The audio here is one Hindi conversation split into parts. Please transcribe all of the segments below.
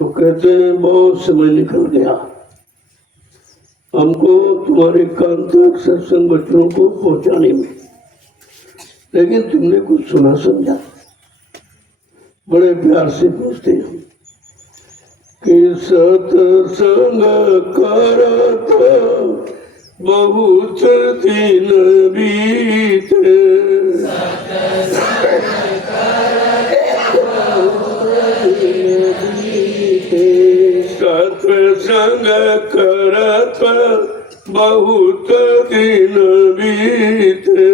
तो कहते हैं बहुत समय निकल गया, हमको तुम्हारे कान तक सत्संग बच्चों को पहुंचाने में, लेकिन तुमने कुछ सुना समझा? बड़े प्यार से पूछते हैं कि सत्संग करत बहुत दिन बीते, सत्संग करत बहुत दिन बीते,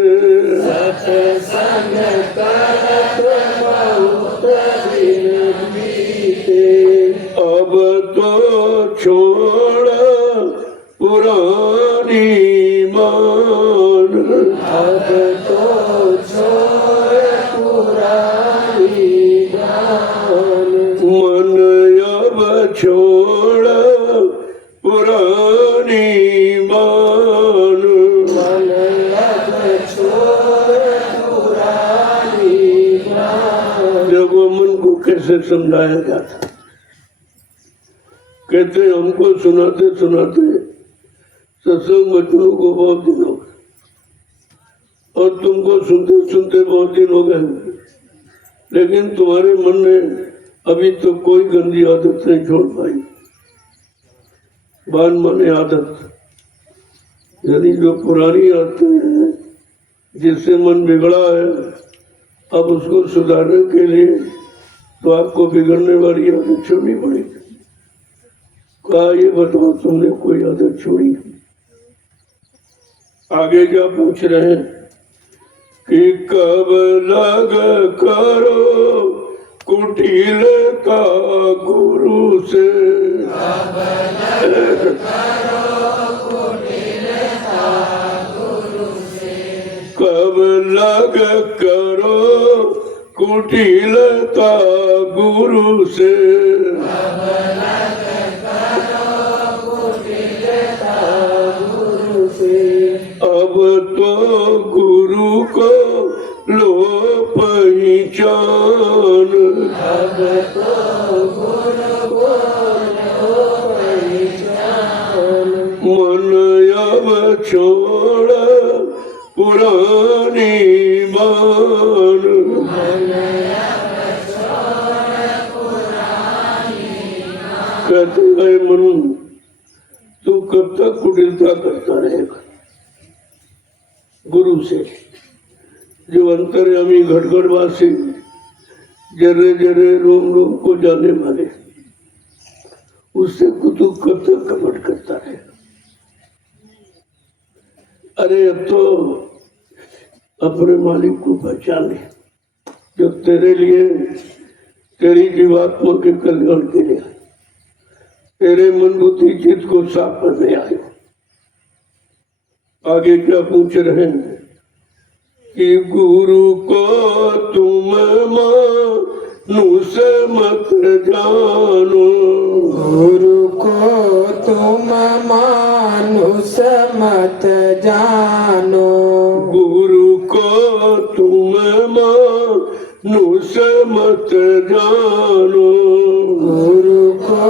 सत्संग करत बहुत दिन बीते, अब तो छोड़ पुरानी मान, अब तो छोड़ पुरानी मान, मन अब छोड़ पुरानी मान, मन अब छोड़ पुरानी मान। देखो मन को कैसे समझाया जाता, कहते हमको सुनाते सुनाते सत्संग बच्चों को बहुत दिन हो गए और तुमको सुनते सुनते बहुत दिन हो गए, लेकिन तुम्हारे मन ने अभी तो कोई गंदी आदत नहीं छोड़ पाई। बान माने आदत, यानी जो पुरानी आदतें हैं जिससे मन बिगड़ा है, अब उसको सुधारने के लिए तो आपको बिगड़ने वाली आदत छोड़नी पड़ेगी। कहा ये बताओ तुमने कोई आदत छोड़ी? आगे क्या पूछ रहे हैं कि कब लग करो कुटिलता गुरु से, कब लग करो कुटिलता गुरु से, कब लग करो कुटिलता गुरु से, कब लग करो कुटिलता गुरु से, अब तो गुरु को लो पहचान, अब तो गुरु को लो पहचान, मन अब छोड़ पुरानी मान, मन अब छोड़ पुरानी मान। कहते हैं मन तू कब तक कुटिलता करता रहेगा गुरु से? जो अंतर्यामी घटघटवासी जरे जरे रोम रोम को जाने वाले, उससे तू कब तक कपट करता रहेगा? अरे अब तो अपने मालिक को पहचान ले, जब तेरे लिए तेरी जीवात्मा के कल्याण के लिए तेरे मन बुद्धि चित्त को साफ करने आए। आगे क्या पूछ रहे हैं कि गुरु को तुम मानुष मत जानो, गुरु को तुम मानुष मत जानो, गुरु को तुम मानुष मत जानो, गुरु को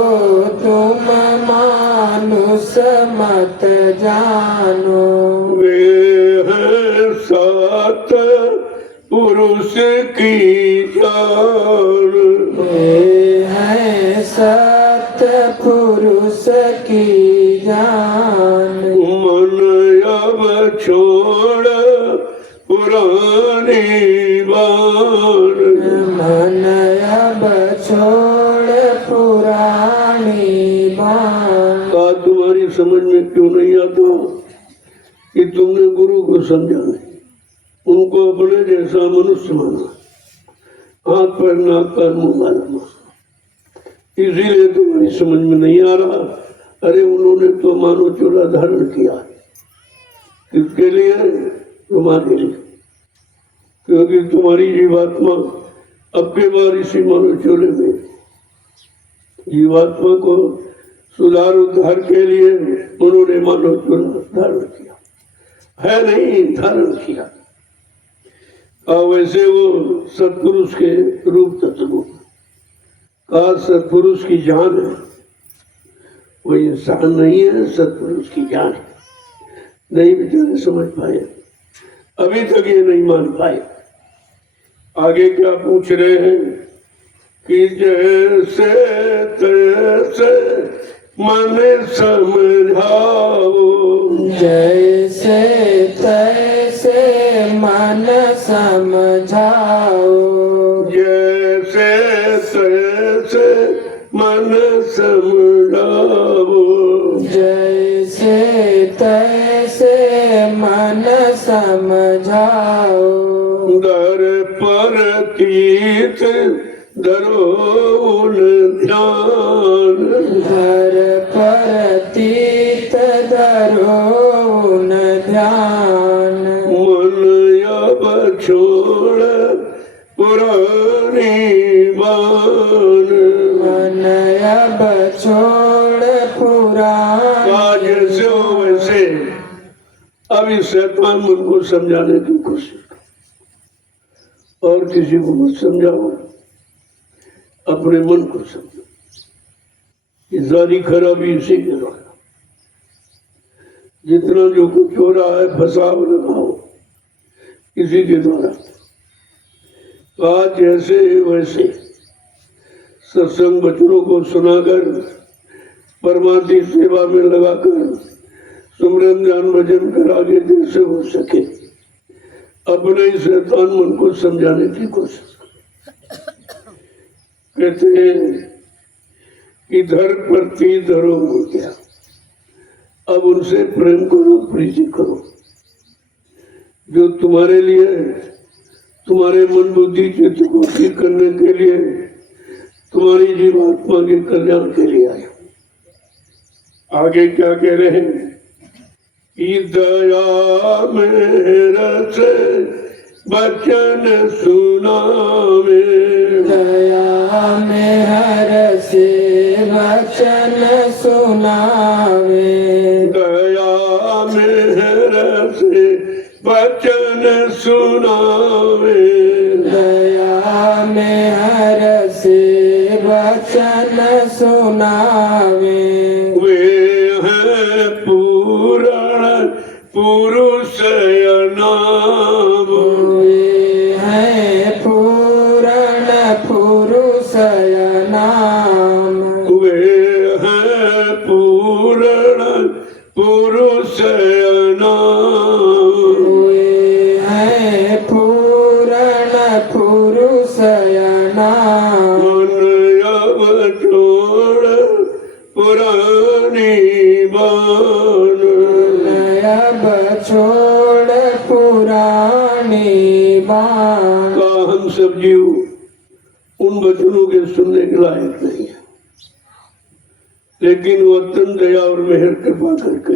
तुम मानुष मत जानो, वे हैं सात पुरुष की जान, वे हैं सात पुरुष की जान, मन अब छोड़ पुरानी बान, मन अब छोड़ पुरानी बान। का तुम्हारी समझ में क्यों नहीं आता कि तुमने गुरु को समझा नहीं, उनको अपने जैसा मनुष्य माना, हाथ पैर नाक कान मुंह वाला माना, इसीलिए तुम्हारी समझ में नहीं आ रहा। अरे उन्होंने तो मानो चोला धारण किया, किसके लिए? तुम्हारे लिए, क्योंकि तुम्हारी जीवात्मा अब के बार इसी मानो चोले में जीवात्मा को सुधार उद्धार के लिए उन्होंने मानो चोला धारण किया है, नहीं धारण किया। और वैसे वो सत्पुरुष के रूप तत्व कहा सत्पुरुष की जान है, वो इंसान नहीं है, सत्पुरुष की जान है। नहीं बेचारे समझ पाए, अभी तक ये नहीं मान पाए। आगे क्या पूछ रहे हैं कि जैसे तैसे मन समझाओ, जैसे तैसे मन समझाओ, जैसे तैसे मन समझाओ, जैसे तैसे मन समझाओ। दर पर तीत दरोन ध्यान, घर पर तीत दरोन ध्यान, मन अब छोड़ पुरानी बान, मन अब छोड़ पुरानी। आज जैसे हो वैसे अब इस शैतान मन को समझाने की कोशिश करो, और किसी को मत समझाओ, अपने मन को समझो। ये सारी खराबी इसी के द्वारा, जितना जो कुछ हो रहा है फसाव लगाओ इसी के द्वारा। आज जैसे वैसे सत्संग वचनों को सुनाकर परमात्मा सेवा में लगाकर सुमरन ध्यान भजन कर आगे जैसे हो सके अपने ही शैतान मन को समझाने की कोशिश करो। कहते हैं कि धर पर तीर धरो हो गया, अब उनसे प्रेम करो, प्रीति करो। जो तुम्हारे लिए, तुम्हारे मन बुद्धि चित्त को ठीक करने के लिए, तुम्हारी जीवात्मा के कल्याण के लिए आए। आगे क्या कह रहे हैं कि दया में रस वचन सुनावे, दया में हर से वचन सुनावे, दया में रस वचन सुनावे, दया में हर से वचन सुनावे। वे हैं पूर्ण पुरुष नाम, वे हैं पूर्ण पुरुष नाम, वे हैं पूर्ण पुरुष नाम, वे हैं पूर्ण पुरुष नाम। मन अब छोड़ पुरानी बान, अब छोड़ पुरानी बात। का हम सब जीव उन वचनों के सुनने के लायक नहीं है, लेकिन वो अत्यंत दया और मेहर कृपा करके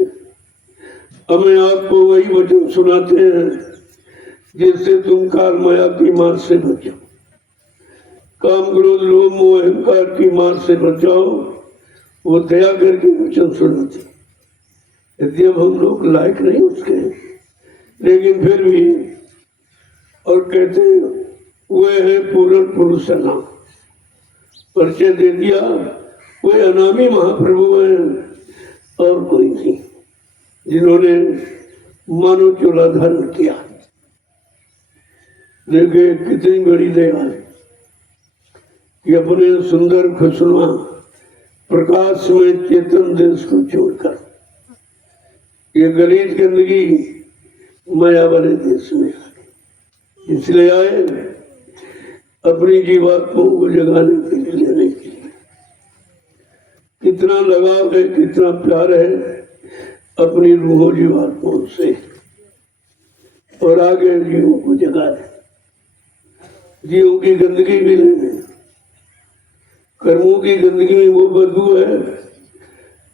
हमें आपको वही वचन सुनाते हैं जिससे तुम काल माया की मार से बचो, काम क्रोध लोभ मोह अहंकार की मार से बचाओ। वो दया करके वचन सुनाते, यदि अब हम लोग लायक नहीं उसके, लेकिन फिर भी, और कहते वे है पूर्ण पुरुष नाम, परिचय दे दिया, वे अनामी महाप्रभु हैं और कोई नहीं, जिन्होंने मानव चोला धारण किया। देखिए कितनी बड़ी दया है कि अपने सुंदर खुशनुमा प्रकाश में चेतन देश को छोड़कर ये गलीज गंदगी माया वाले देश में आए, इसलिए आए अपनी जीवात्माओं को जगाने के लिए, लेने के लिए। कितना लगाव है, कितना प्यार है अपनी रूहों जीवात्माओं से, और आगे जीवों को जगा दे, जीवों की गंदगी भी लेने। कर्मों की गंदगी में वो बदबू है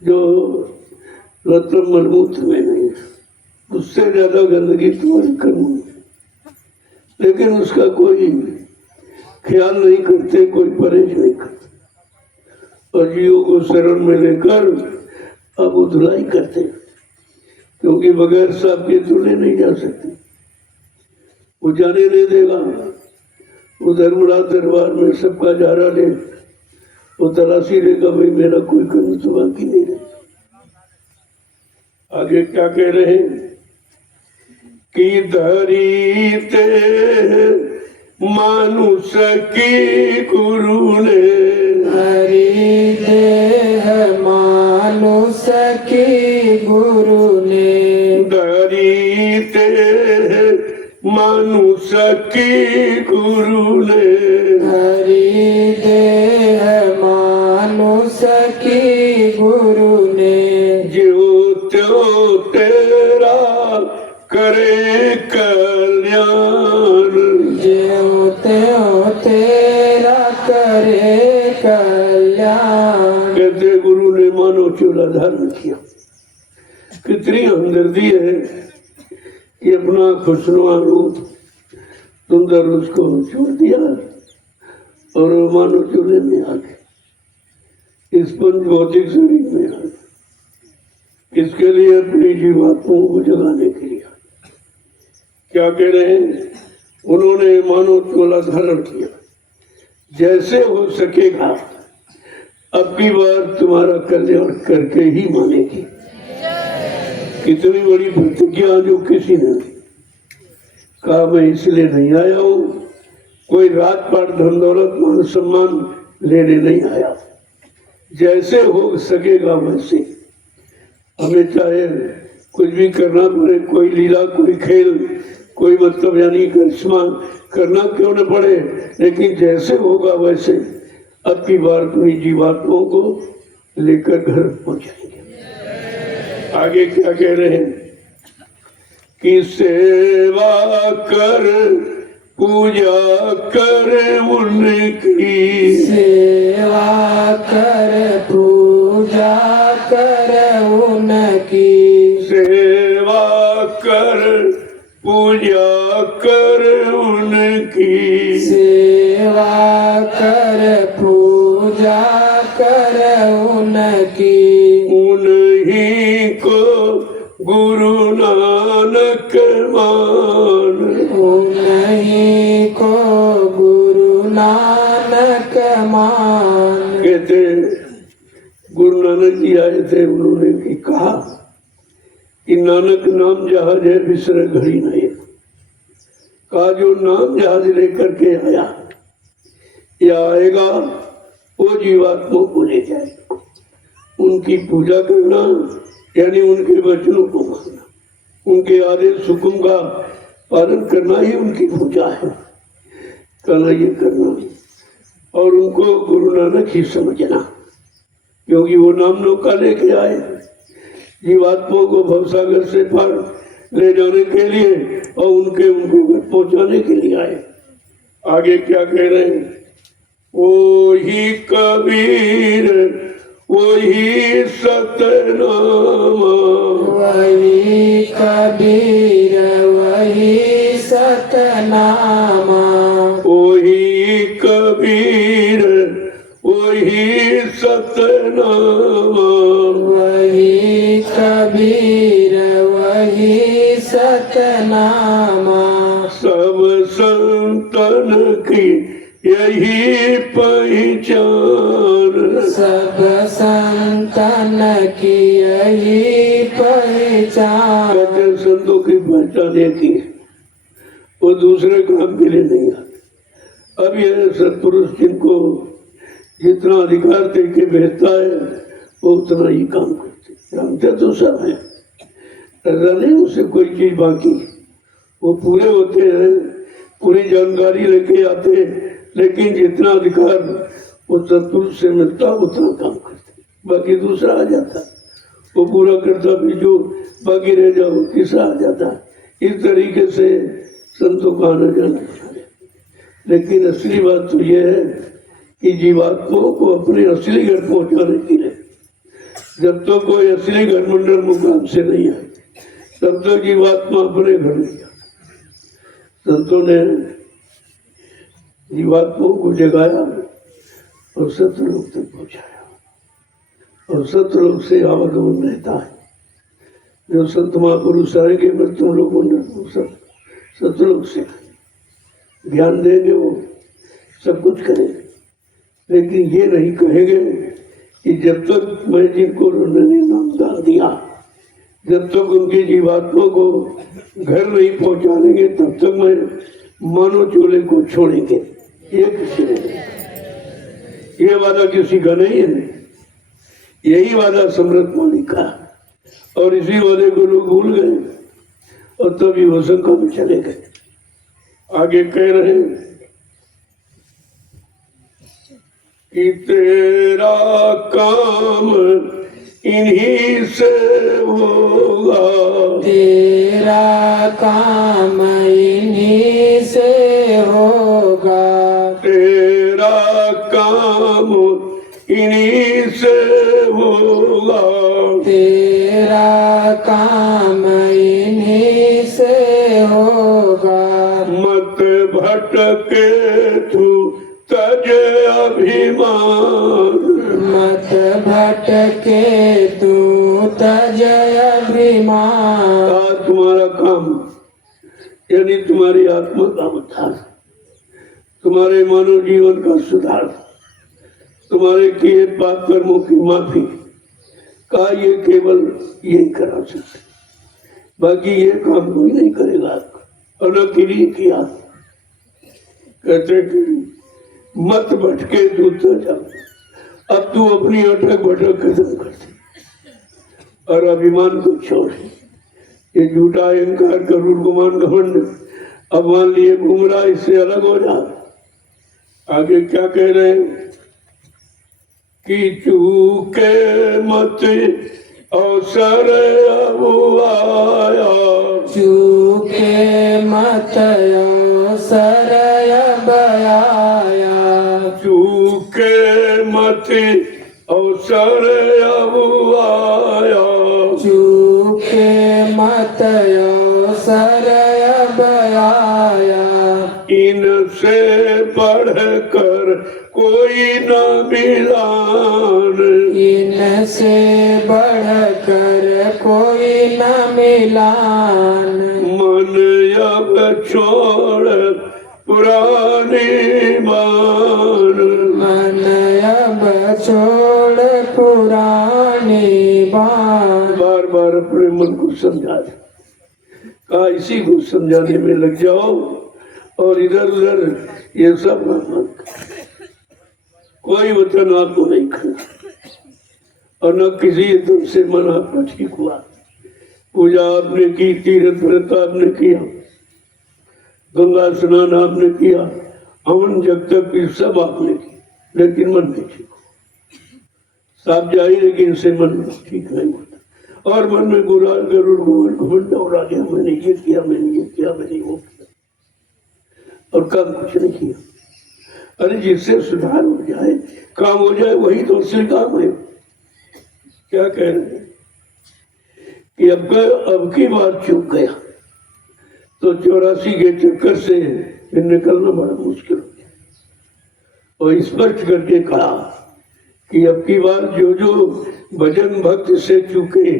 जो रत्न मलमूत्र में नहीं है, उससे ज्यादा गंदगी तुम्हारे कर्मों में, लेकिन उसका कोई ख्याल नहीं करते, कोई परहेज नहीं करते, और जीवों को शरण में लेकर अब वो धुलाई करते, क्योंकि बगैर साहब के धुले नहीं जा सकते। वो जाने नहीं देगा, वो धर्मराज दरबार में सबका जारा ले, वो तलाशी लेगा, भाई मेरा कोई कर्म तो बाकी नहीं रहे। आगे क्या कह रहे हैं कि धरी ते मानुष की गुरु ने, हरि देह मानुष की गुरु ने, धरी ते मानुष की गुरु ने, हरि देह मानुष की गुरु ने, ज्यों त्यों तेरा करे कल्याण, ज्यों त्यों तेरा करे कल्याण। कहते गुरु ने मानव चोला धारण किया। कितनी हमदर्दी है कि अपना खुशनुमा रूप सुंदर उसको छोड़ दिया और वो मानव चूल्हे में आ गए, इस पंच भौतिक शरीर में आ गए। इसके लिए अपनी जीवात्माओं को जगाने के लिए क्या कह रहे हैं, उन्होंने मानव चोला धारण किया। जैसे हो सकेगा अब की बार तुम्हारा कल्याण करके ही मानेगी। कितनी बड़ी प्रतिज्ञा जो किसी ने कहा, मैं इसलिए नहीं आया हूँ, कोई रात पाट धन दौलत मान सम्मान लेने नहीं आया। जैसे हो सकेगा वैसे हमें चाहे कुछ भी करना पड़े, कोई लीला, कोई खेल, कोई मतलब यानी करिश्मा करना क्यों न पड़े, लेकिन जैसे होगा वैसे अब की बार अपनी जीवात्माओं को लेकर घर पहुंचाएंगे। आगे क्या कह रहे हैं कि सेवा कर पूजा कर उनकी, सेवा कर पूजा कर उनकी, सेवा कर पूजा कर उनकी, सेवा कर पूजा कर उनकी, उन्हीं को गुरु नानक मान, उन्हीं को गुरु नानक मान। कहते गुरु नानक जी आए थे, उन्होंने भी कहा कि नानक नाम जहाज है बिसर घड़ी नहीं। कहा जो नाम जहाज लेकर के आया या आएगा वो जीवात्मा को ले जाएगा। उनकी पूजा करना यानी उनके वचनों को मानना, उनके आदेश हुक्म का पालन करना ही उनकी पूजा है। कहना ये करना और उनको गुरु नानक ही समझना, क्योंकि वो नाम नौका लेके आए जीवात्माओं को भवसागर से पार ले जाने के लिए और उनको घर पहुंचाने के लिए आए। आगे क्या कह रहे हैं, वही कबीर वही सतनामा, वही कबीर वही सतनामा, वही कबीर वही सतनामा, वही कबीर वही सतनामा। सब संतन की यही पहचान, सब संतन की यही पहचान। कहते संतों की पहचान एक ही है, वो दूसरे काम के लिए नहीं आते। अब यह सत्पुरुष जिनको जितना अधिकार दे के भेजता है वो उतना ही काम करते। जानते तो सब है, नहीं उसे कोई चीज बाकी, वो पूरे होते हैं, पूरी जानकारी लेके आते हैं, लेकिन जितना अधिकार वो सत्पुरुष से मिलता उतना काम करते। बाकी दूसरा आ जाता, वो पूरा करता, फिर जो बाकी रह जाओ तीसरा आ जाता। इस तरीके से संतों का आना जाना है। लेकिन असली बात तो यह है कि जीवात्माओं को अपने असली घर पहुंचाने के लिए जब तक तो कोई असली घर मंडल मुकाम से नहीं आए तब तक तो जीवात्मा अपने घर नहीं जाता। संतों ने जीवात्माओं को जगाया और सतलोक तक पहुंचाया, और सतलोक से आवागमन रहता है। जो संत महापुरुष आएंगे बस तुम लोगों ने सतलोक से ज्ञान देंगे, वो सब कुछ करेंगे। लेकिन ये नहीं कहेंगे कि जब तक मैं जिनको उन्होंने नाम दान दिया, जब तक उनकी जीवात्मा को घर नहीं पहुंचा देंगे तब तक मैं मानो चूल्हे को छोड़ेंगे। ये किसी ने नहीं, ये वादा किसी का नहीं है। यही वादा सम्राट मौली का, और इसी वादे को लोग भूल गए और तभी वो शंका में चले गए। आगे कह रहे हैं कि तेरा काम इन्हीं से होगा, तेरा काम इन्हीं से होगा, तेरा काम इन्हीं से होगा, तेरा काम इन्हीं से होगा। मत भटके तू तज अभिमान, मत भटके तू तज अभिमान। तुम्हारा काम यानी तुम्हारी आत्मा का उद्धार, तुम्हारे मानव जीवन का सुधार, तुम्हारे किए पाप कर्मों की माफी का ये केवल यही करा सकते, बाकी ये काम कोई नहीं करेगा। और न किरी किया कहते कि मत भटके तू तो जा। अब तू अपनी अटक भटक खत्म कर दे और अभिमान को छोड़। ये झूठा अहंकार करूर गुमान घमंड अब मान लिए घूम रहा, इससे अलग हो जा। आगे क्या कह रहे हैं कि चूके मत अवसर अब आया, चूके मत अवसर अब आया, चूके मत अवसर अब आया, चूके मत अवसर अब आया। इनसे बढ़कर कोई न मिलान, इनसे बढ़कर कोई न मिलान। मन अब छोड़ पुरानी बान, मन अब छोड़ पुरानी बात। बार बार अपने मन को समझा दे, कहा इसी को समझाने में लग जाओ और इधर उधर ये सब मत। कोई वचन आपको नहीं करना और न किसी तरफ से मन आपका ठीक हुआ। पूजा आपने की, तीर्थ व्रत आपने किया, गंगा स्नान आपने किया, हवन जब तक भी सब आपने की, लेकिन मन नहीं ठीक हो। साफ जाहिर है कि इनसे मन ठीक नहीं होता और मन में गुरार गरुड़ घुमंड और आ गया, मैंने ये किया, मैंने ये किया, मैंने वो किया और काम कुछ नहीं किया। अरे जिससे सुधार हो जाए, काम हो जाए, वही तो असली काम है। क्या कह रहे हैं कि अब की बार चूक गया तो 84 के चक्कर से निकलना बड़ा मुश्किल हो गया। और स्पष्ट करके कहा कि अब की बार जो जो भजन भक्त से चूके,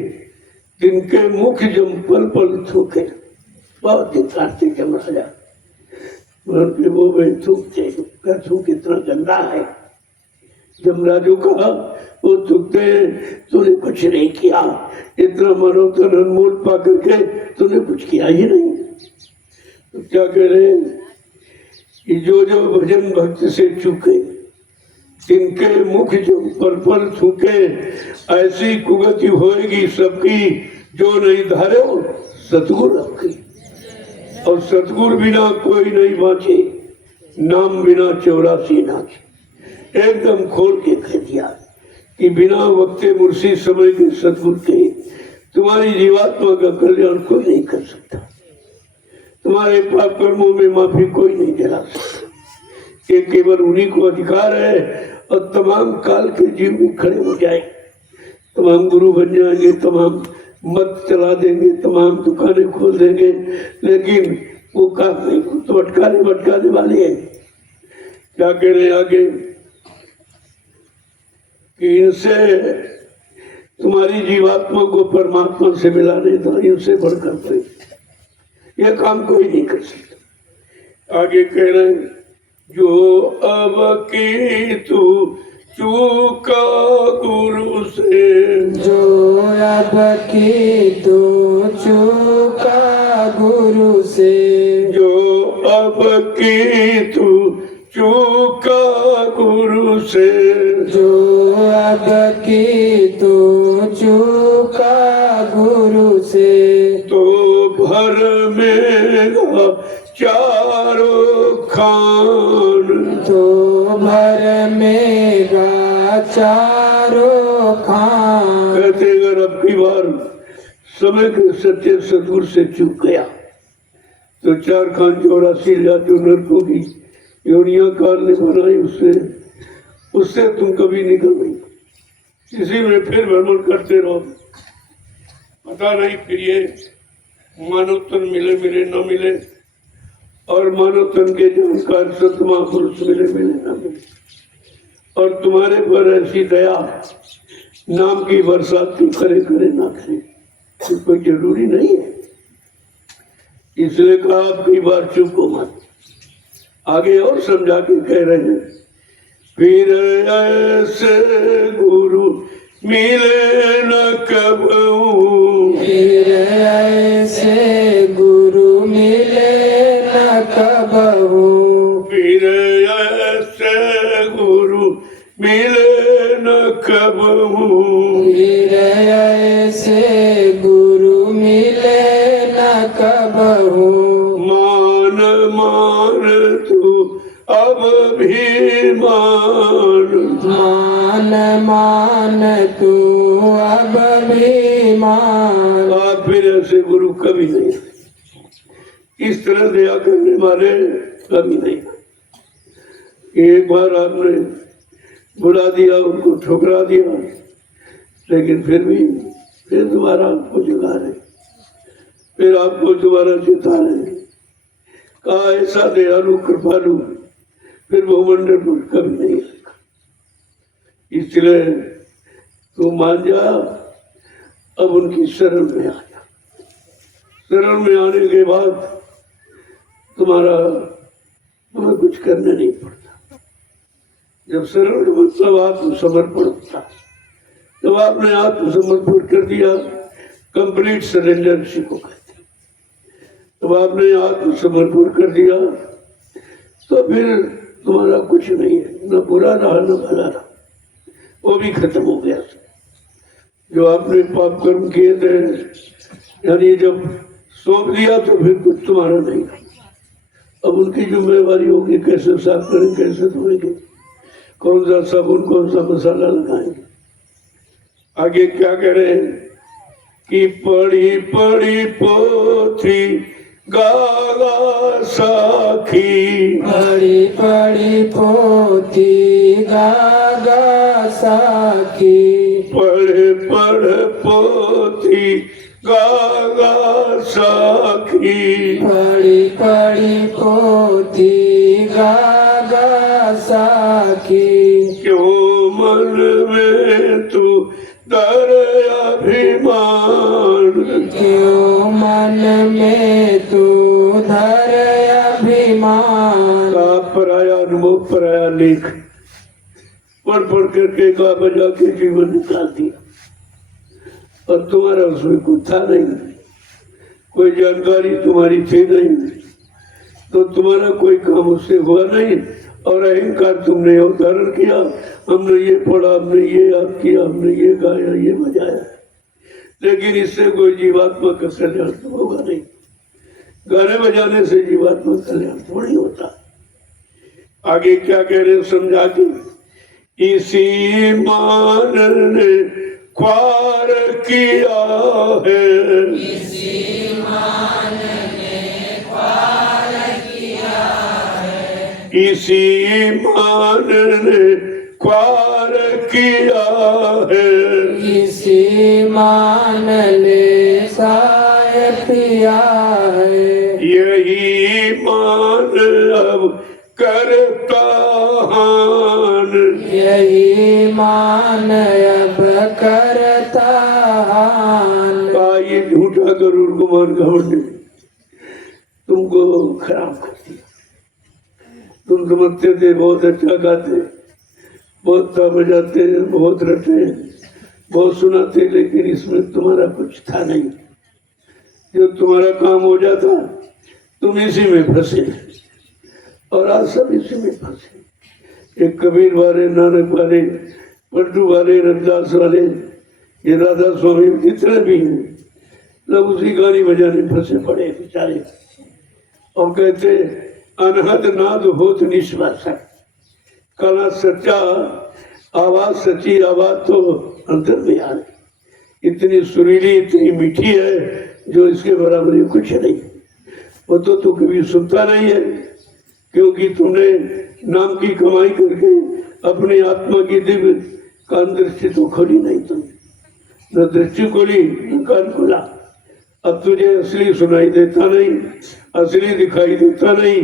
जिनके मुख जम पल पल थूके, बहुत दिखाते जम राजा वो थूकते, थूक इतना गंदा है। जमराजू कहा वो थूकते तूने कुछ नहीं किया, इतना मनोतन अनमोल पा करके तूने कुछ किया ही नहीं। तो क्या कह रहे हैं कि जो जो भजन भक्त से चूके, जिनके मुख जो पल पल थूके, ऐसी कुगति होएगी सबकी जो नहीं धारे सतगुरु आपकी। और सतगुरु बिना कोई नहीं बाँचे, नाम बिना 84 नाचे। एकदम खोल के कह दिया कि बिना वक्ते मुर्शी समय के सतगुरु के तुम्हारी जीवात्मा का कल्याण कोई नहीं कर सकता, तुम्हारे पाप कर्मों में माफी कोई नहीं दिला सकता। ये केवल उन्हीं को अधिकार है और तमाम काल के जीव भी खड़े हो जाए, तमाम गुरु बन जाएंगे, तमाम मत चला देंगे, तमाम दुकानें खोल देंगे, लेकिन वो काम नहीं, तो भटकाने वाले हैं। क्या कह रहे आगे कि इनसे तुम्हारी जीवात्मा को परमात्मा से मिलाने दो, इनसे बढ़कर कोई ये काम कोई नहीं कर सकता। आगे कह रहे हैं जो अब की तू चूका गुरु से, जो अब की तू चूका गुरु से, जो अब की तू चूका गुरु से, जो अब की तू चूका गुरु से, तो भर मेरा चारों खान, तो भर मेरा चारों खान। कहते अगर अब की बार समय के सत्य सदगुरु से चूक गया तो 4 खान 84 जाति नरकों की योनियां काल ने बनाई, उससे तुम कभी निकल नहीं। इसी में फिर भ्रमण करते रहो, पता नहीं फिर ये मानव तन मिले न मिले, और मानव तन के जानकार संत महापुरुष मिले न मिले, और तुम्हारे पर ऐसी दया नाम की बरसात की करे ना करे, ये कोई जरूरी नहीं है। इसलिए कहा आप कई बार चुप हो मत। आगे और समझा के कह रहे हैं, फिर ऐसे गुरु मिले न कबहू, फिर ऐसे गुरु मिले न कबहू, फिर ऐसे गुरु मिले न कबहू, फिर ऐसे गुरु मिले न कबहू। मान मान तू अब भी मान, मान मान तू अब भी मान। आप फिर ऐसे गुरु कभी नहीं, इस तरह दया करने वाले कभी नहीं। एक बार आपने बुला दिया, उनको ठुकरा दिया, लेकिन फिर दोबारा आपको जगा रहे, फिर आपको दोबारा जिता रहे। कहा ऐसा दयालु कृपालु फिर भूमंडल पर कभी नहीं आएगा। इसलिए तू मान जा, अब उनकी शरण में आ जा। शरण में आने के बाद तुम्हें कुछ करना नहीं पड़ता। जब शरण का मतलब आत्मसमर्पण होता, जब आपने आत्मसमर्पण कर दिया, कंप्लीट सरेंडर इसी को कहते हैं। जब आपने आत्मसमर्पण कर दिया तो फिर तुम्हारा कुछ नहीं है, न बुरा रहा न भला रहा, वो भी खत्म हो गया। जो आपने पाप कर्म किए थे, यानी जब सौंप दिया तो फिर कुछ तुम्हारा नहीं। अब उनकी जिम्मेवारी होगी, कैसे साफ करें, कैसे धोएंगे, कौन सा साबुन, कौन सा मसाला लगाएंगे। आगे क्या कह रहे हैं कि पढ़ी पढ़ी पोथी गागा साखी, पढ़ी पढ़ी पोथी गागा साखी, पढ़ पढ़ पोथी गागा साखी, पढ़ी पढ़ी पोथी गागा साखी। क्यों मन में तू डर अभिमान, क्यों मन में तू धर अभिमान। का पराया अनुभव पराया लेख पढ़ पढ़ करके गा बजा के जीवन निकाल दिया, और तुम्हारा उसमें कुछ था नहीं, कोई जानकारी तुम्हारी थी नहीं, तो तुम्हारा कोई काम उससे हुआ नहीं। और अहंकार तुमने धारण किया, हमने ये पढ़ा, हमने ये याद किया, हमने ये गाया, ये बजाया, लेकिन इससे कोई जीवात्मा का कल्याण तो होगा नहीं। गाने बजाने से जीवात्मा का कल्याण थोड़ी होता। आगे क्या कह रहे समझा के, इसी मान ने ख्वार किया है, इसी मान ने ख्वार किया है, इसी मान ने ख्वार किया है, इसी मान ने साय पिया है। यही मान अब करता हान, यही मान अब करता हान। का ये झूठा गरुड़ गुमान घमंड ने तुमको खराब कर दिया। तुम समझते थे बहुत अच्छा गाते, बहुत ता बजाते हैं, बहुत रटे हैं, बहुत सुनाते, लेकिन इसमें तुम्हारा कुछ था नहीं। जो तुम्हारा काम हो जाता तुम इसी में फंसे, और आज सब इसी में फंसे। एक कबीर वाले, नानक वाले, पलटू वाले, रविदास वाले, ये राधा स्वामी, जितने भी हैं सब उसी गाने बजाने फंसे पड़े बेचारे। और कहते अनहद नाद होत निश्वासक, काला सच्चा आवाज, सच्ची आवाज तो अंतर में आ रही, इतनी सुरीली, इतनी मीठी है जो इसके बराबर कुछ नहीं। वो तो कभी सुनता नहीं है, क्योंकि तुमने नाम की कमाई करके अपनी आत्मा की दिव्य कान दृष्टि तो खोली नहीं, तुमने न दृष्टि खोली न कान खोला। अब तुझे असली सुनाई देता नहीं, असली दिखाई देता नहीं,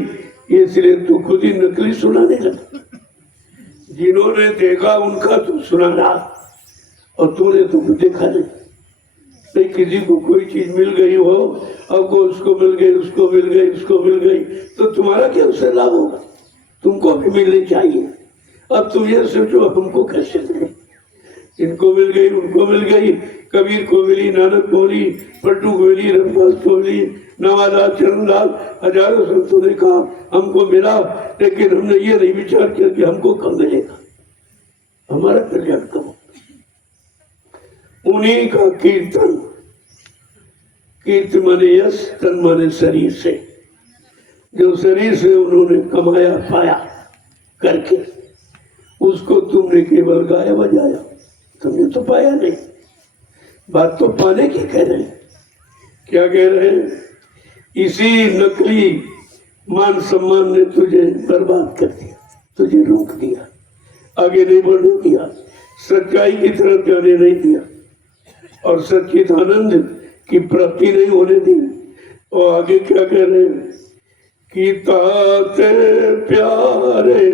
इसलिए तू खुद ही नकली सुनाने लगा। जिन्होंने देखा उनका तू सुना रहा, और तूने तो कुछ देखा नहीं। नहीं किसी को कोई चीज मिल गई हो, आपको उसको मिल गई, उसको मिल गई, उसको मिल गई, तो तुम्हारा क्या उससे लाभ होगा? तुमको भी मिलनी चाहिए। अब तुम ये सोचो हमको कैसे मिले, इनको मिल गई, उनको मिल गई, कबीर को मिली, नानक को मिली, पलटू को मिली, रविदास को मिली, नवादास, चरणदास, हजारों संतों ने कहा हमको मिला, लेकिन हमने ये नहीं विचार किया कि हमको कब मिलेगा, हमारा कल्याण कब होगा। उन्हीं का कीर्तन, कीर्त माने यश, तन माने शरीर से, जो शरीर से उन्होंने कमाया पाया करके, उसको तुमने केवल गाया बजाया, तुमने तो पाया नहीं। बात तो पाने की कह रहे हैं। क्या कह रहे हैं? इसी नकली मान सम्मान ने तुझे बर्बाद कर दिया, तुझे रोक दिया, आगे नहीं बढ़ने दिया, सच्चाई की तरफ जाने नहीं दिया, और सच्चिदानंद की प्राप्ति नहीं होने दी। और आगे क्या कह रहे हैं कि ताते प्यारे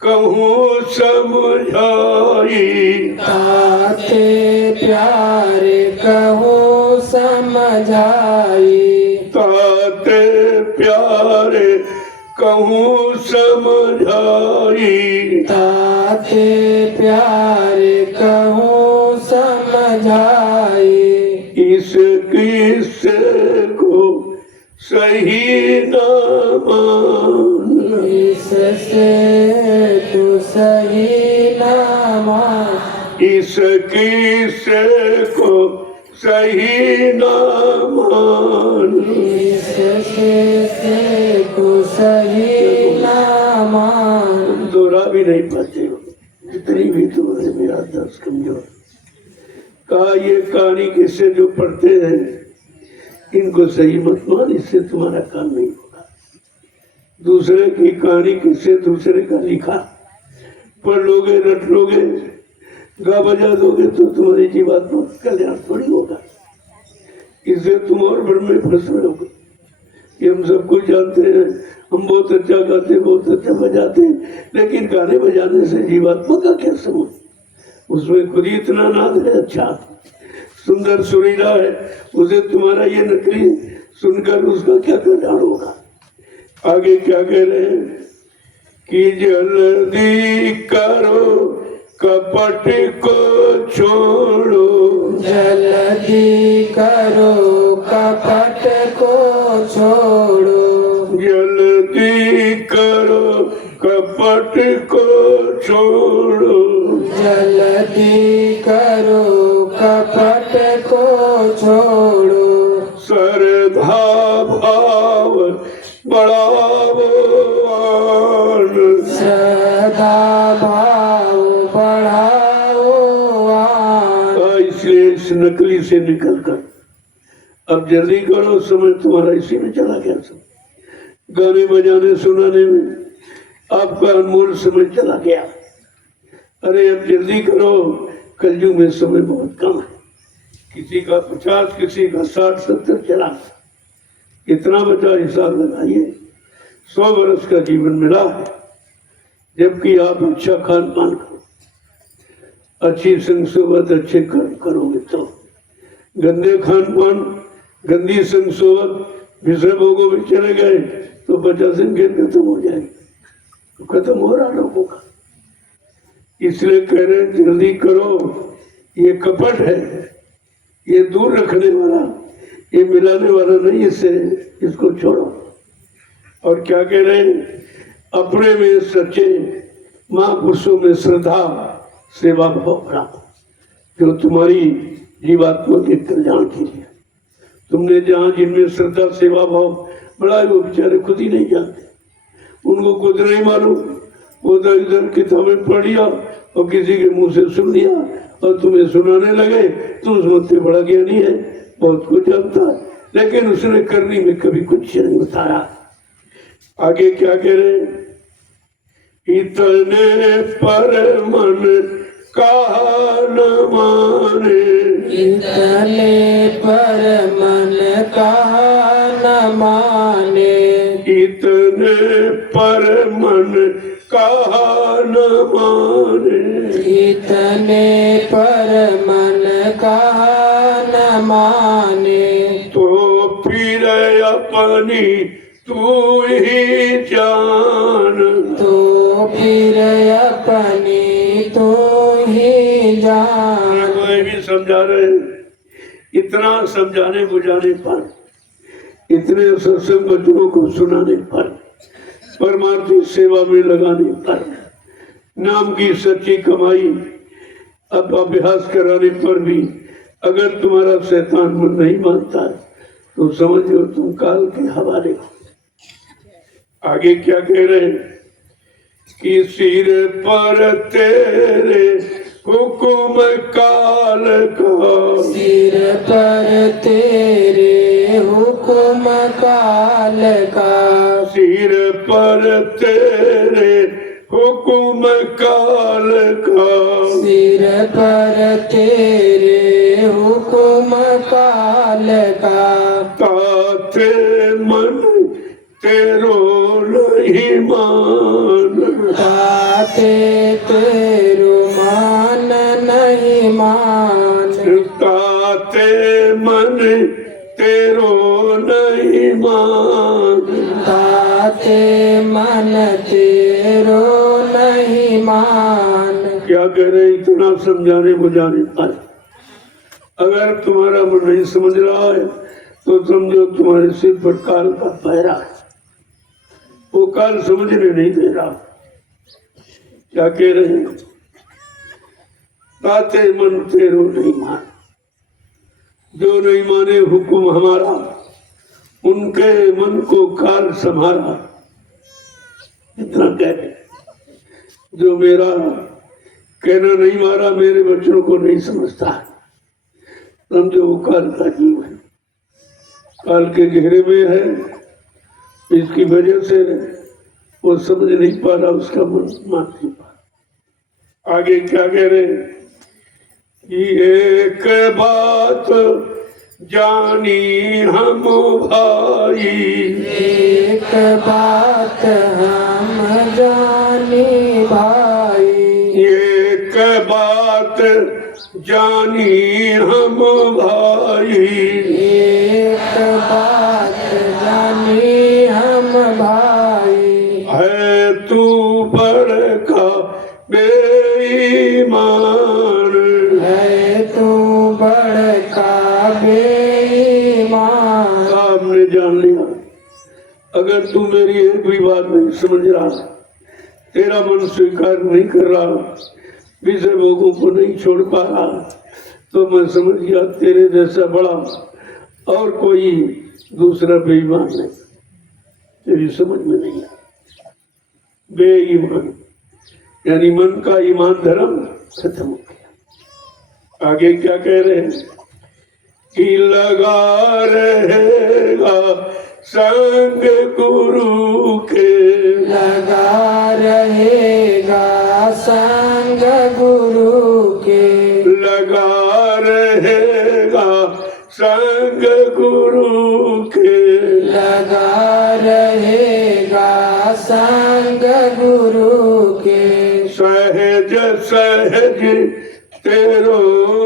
कहूँ समझाई, ताते प्यारे कहूँ समझाई, ताते प्यारे कहूँ समझाई, ताते प्यारे कहूँ समझाई। इस किस्से को सही न मान, इससे तू सही न मान, इस किस्से को सही न मान, इससे तू सही न मान। दोहरा भी नहीं पाते हो, जितनी भी तुम्हारे मेरा दर्द कमजोर। कहा ये कहानी किससे जो पढ़ते हैं इनको सही मत मान, इससे तुम्हारा काम नहीं होगा। दूसरे की कहानी किससे, दूसरे का लिखा पढ़ लोगे, रट लोगे, गा बजा दोगे तो तुम्हारी जीवात्मा का कल्याण थोड़ी होगा। इससे तुम और भ्रम में फंस रहे होगे। ये हम सब कुछ जानते हैं, हम बहुत अच्छा गाते, बहुत अच्छा बजाते, लेकिन गाने बजाने से जीवात्मा का क्या संबंध? उसमें खुद ही इतना नाद है, अच्छा सुंदर सुरीला है, उसे तुम्हारा ये नकली सुनकर उसका क्या कल्याण होगा। आगे क्या कह रहे हैं कि जल्दी करो कपट को छोड़ो, जल्दी करो कपट को छोड़ो, जल्दी करो कपट को छोड़ो, जल्दी करो कपट को छोड़ो। श्रद्धा भाव बढ़ाओ आन, सदा भाव बढ़ाओ आन। इसलिए इस नकली से निकल कर अब जल्दी करो, समय तुम्हारा इसी में चला गया। सब गाने बजाने सुनाने में आपका अनमोल समय चला गया। अरे अब जल्दी करो, कलयुग में समय बहुत कम है, किसी का 50, किसी का 60, 70 चला, इतना बचा हिसाब लगाइए। 100 वर्ष का जीवन मिला है, जबकि आप अच्छा खान पान करो, अच्छी संग सोबत, अच्छे कर्म करोगे तो। गंदे खान पान, गंदी संग सोबत, विषय भोगों में चले गए तो 50 दिन खत्म हो जाएगी। तो खत्म हो रहा लोगों का। इसलिए कह रहे हैं जल्दी करो, ये कपट है, ये दूर रखने वाला, ये मिलाने वाला नहीं, इससे इसको छोड़ो। और क्या कह रहे हैं, अपने में सच्चे महापुरुषों में श्रद्धा सेवा भाव रखो, जो तुम्हारी जीवात्मा के कल्याण के लिए। तुमने जहाँ जिनमें श्रद्धा सेवा भाव बड़ा है, वो बेचारे खुद ही नहीं जानते, उनको खुद नहीं मालूम। वो तो इधर किताबें पढ़ लिया और किसी के मुंह से सुन लिया और तुम्हें सुनाने लगे, तुम समझते बड़ा ज्ञानी है, बहुत कुछ जानता है, लेकिन उसने करनी में कभी कुछ नहीं बताया। आगे क्या कह रहे, इतने पर मन कहा न माने, इतने पर मन कहा न माने, इतने पर मन कहा न माने, इतने पर मन कहा न माने, तो फिर अपनी तू ही जान, तो फिर अपनी तो ही जान। कोई भी समझा रहे, इतना समझाने बुझाने पर, इतने सत्संग बच्चों को सुनाने पर, परमार्थी सेवा में लगाने पर, नाम की सच्ची कमाई अब अभ्यास कराने पर भी अगर तुम्हारा शैतान मन नहीं मानता है तो समझो तुम काल के हवाले हो। आगे क्या कह रहे हैं कि सिर पर तेरे हुकुम काल का, सिर पर तेरे हुकुम काल का, सिर पर तेरे हुकुम काल का, सिर पर तेरे हुकुम काल का, ताते मन तेरो नहीं मान, ताते तेरो मान नहीं मान, ताते मन तेरो नहीं मान, ताते मन तेरो नहीं मान। क्या कह रहे, इतना समझाने बुझाने पर अगर तुम्हारा मन नहीं समझ रहा है तो समझो तुम्हारे सिर पर काल का पहरा है, वो काल समझने नहीं दे रहा। क्या कह रहे हैं, ताते मन तेरो नहीं मान, जो नहीं माने हुक्म हमारा, उनके मन को काल संभाला। इतना कह रहे, जो मेरा कहना नहीं मारा, मेरे बच्चों को नहीं समझता है, समझो वो काल का जीव है, काल के घेरे में है, इसकी वजह से वो समझ नहीं पा रहा, उसका मन मान नहीं पा रहा। आगे क्या कह रहे, एक बात जानी हम भाई, एक बात हम जानी भाई, एक बात जानी हम भाई, एक बात जानी हम भाई, है तू बड़का बेईमान, है तू बड़का बेईमान। आपने जान लिया, अगर तू मेरी एक भी बात नहीं समझ रहा, तेरा मन स्वीकार नहीं कर रहा, विषय भोगों को नहीं छोड़ पा रहा, तो मैं समझ गया तेरे जैसा बड़ा और कोई दूसरा बेईमान नहीं, तेरी समझ में नहीं आया। बेईमान यानी मन का ईमान धर्म खत्म हो गया। आगे क्या कह रहे हैं कि लगा रहेगा संग गुरु के, लगा रहेगा संग गुरु के, लगा रहेगा संग गुरु के, लगा रहेगा संग गुरु के, सहज सहज तेरो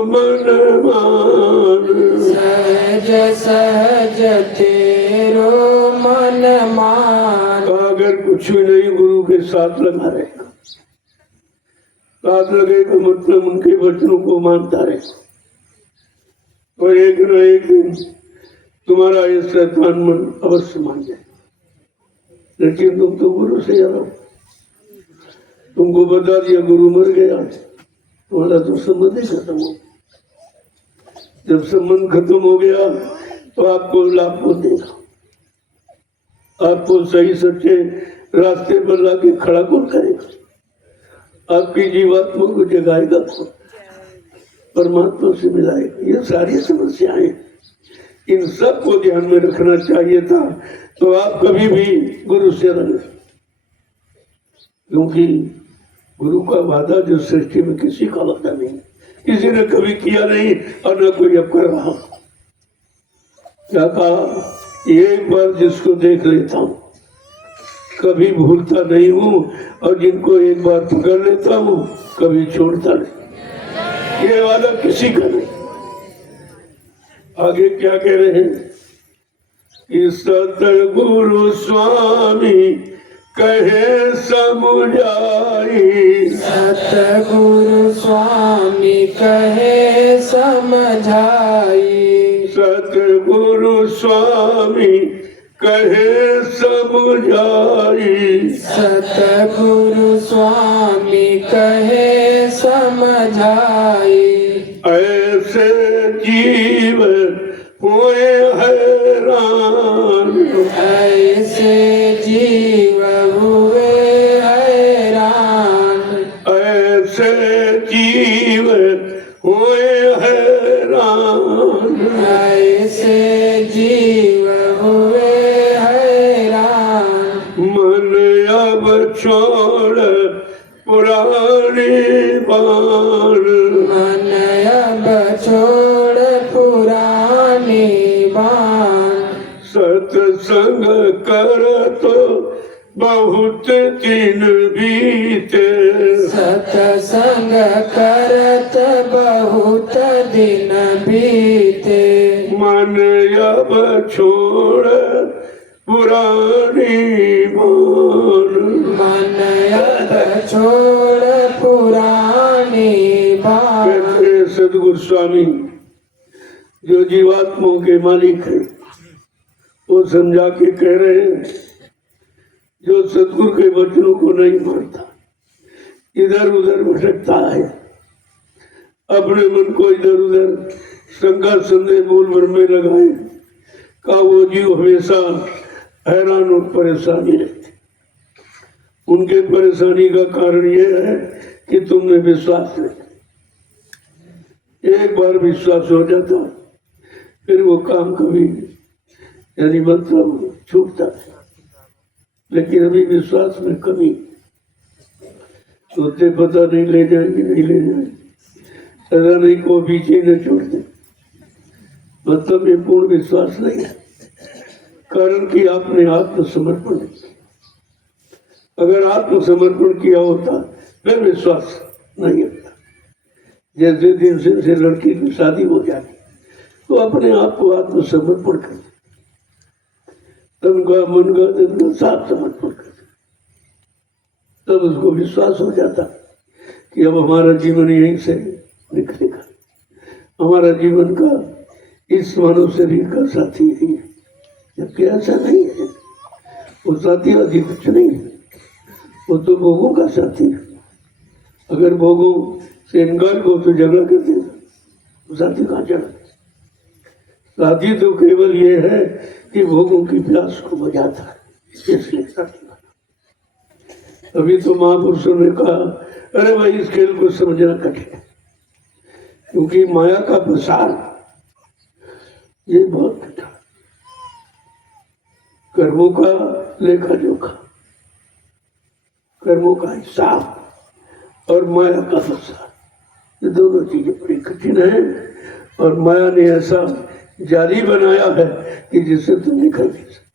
मन मान, सहज सहज तेरो मन मान। अगर कुछ भी नहीं गुरु के के साथ लगा रहेगा। साथ लगेगा मतलब उनके वचनों को मानता रहेगा, और एक न एक दिन तुम्हारा ये शैतान मन अवश्य मान जाए। लेकिन तुम तो गुरु से यारो, तुमको बता दिया गुरु मर गया, तुम्हारा तो संबंध ही खत्म हो। जब संबंध खत्म हो गया तो आपको लाभ को देगा, आपको सही सच्चे रास्ते पर लाके खड़ा कौन करेगा? आपकी जीवात्मा को जगाएगा कौन? परमात्मा से मिलाएगा। ये सारी समस्याएं, इन सब को ध्यान में रखना चाहिए था, तो आप कभी भी गुरु से रहे, क्योंकि गुरु का वादा जो सृष्टि में किसी का वादा नहीं, किसी ने कभी किया नहीं और न कोई अब कर रहा। क्या कहा? एक बार जिसको देख लेता हूँ कभी भूलता नहीं हूँ, और जिनको एक बार पकड़ लेता हूँ कभी छोड़ता नहीं। ये वादा किसी का नहीं। आगे क्या कह रहे हैं कि सतगुरु स्वामी कहे समुझाई, सतगुरु स्वामी कहे समझाई, सतगुरु स्वामी कहे समुझाई, सतगुरु स्वामी कहे समझाई। ऐसे जीव हुए हैरान, ऐसे जीव हुए हैरान, ऐसे जीव हुए हैरान, ऐसे जीव हुए हैरान। मन अब छोड़ पुरानी बाण, मन अब छोड़ पुरानी बाण, सत्संग कर तो बहुत दिन बीते, सत्संग करत बहुत दिन बीते। मन अब छोड़ पुरानी बाण, मन अब छोड़ पुरानी बाण। कहते हैं सदगुरु स्वामी जो जीवात्माओं के मालिक है, वो समझा के कह रहे हैं, जो सदगुरु के वचनों को नहीं मानता, इधर उधर भटकता है, अपने मन को इधर उधर शंका संदेह मूल भर में लगाए, का वो जीव हमेशा हैरान और परेशानी रहती। उनके परेशानी का कारण ये है कि तुमने विश्वास नहीं। एक बार विश्वास हो जाता फिर वो काम कभी यानी मतलब छूटता है, लेकिन अभी विश्वास में कमी सोचते पता नहीं ले जाएंगे नहीं ले जाएंगे, ऐसा नहीं को पीछे न छोड़ दे, मतलब ये पूर्ण विश्वास नहीं है, कारण कि आपने आत्मसमर्पण नहीं किया। अगर आत्मसमर्पण किया होता फिर विश्वास नहीं होता। जैसे दिन से लड़की की शादी हो जाती तो अपने आप को आत्मसमर्पण कर, तन का मन का धन का साथ समर्पण कर, तब उसको विश्वास हो जाता कि अब हमारा जीवन यहीं से निकलेगा, हमारा जीवन का इस मानव शरीर का साथी यही है। जबकि ऐसा नहीं है, वो साथी आदि कुछ नहीं है, वो तो भोगों का साथी है। अगर भोगों से इनकार को तो झगड़ा कर देगा, तो साथी कहाँ चढ़ा? साथी तो केवल ये है कि भोगों की प्यास को बुझाता है, इसलिए साथी बना। अभी तो महापुरुषों ने कहा, अरे भाई इस खेल को समझना कठिन है, क्योंकि माया का प्रसार ये बहुत कठिन है। कर्मों का लेखा जोखा, कर्मों का हिसाब और माया का प्रसार, ये दोनों चीजें बड़ी कठिन है, और माया ने ऐसा जाली बनाया है कि जिससे तुम निकल नहीं सकते।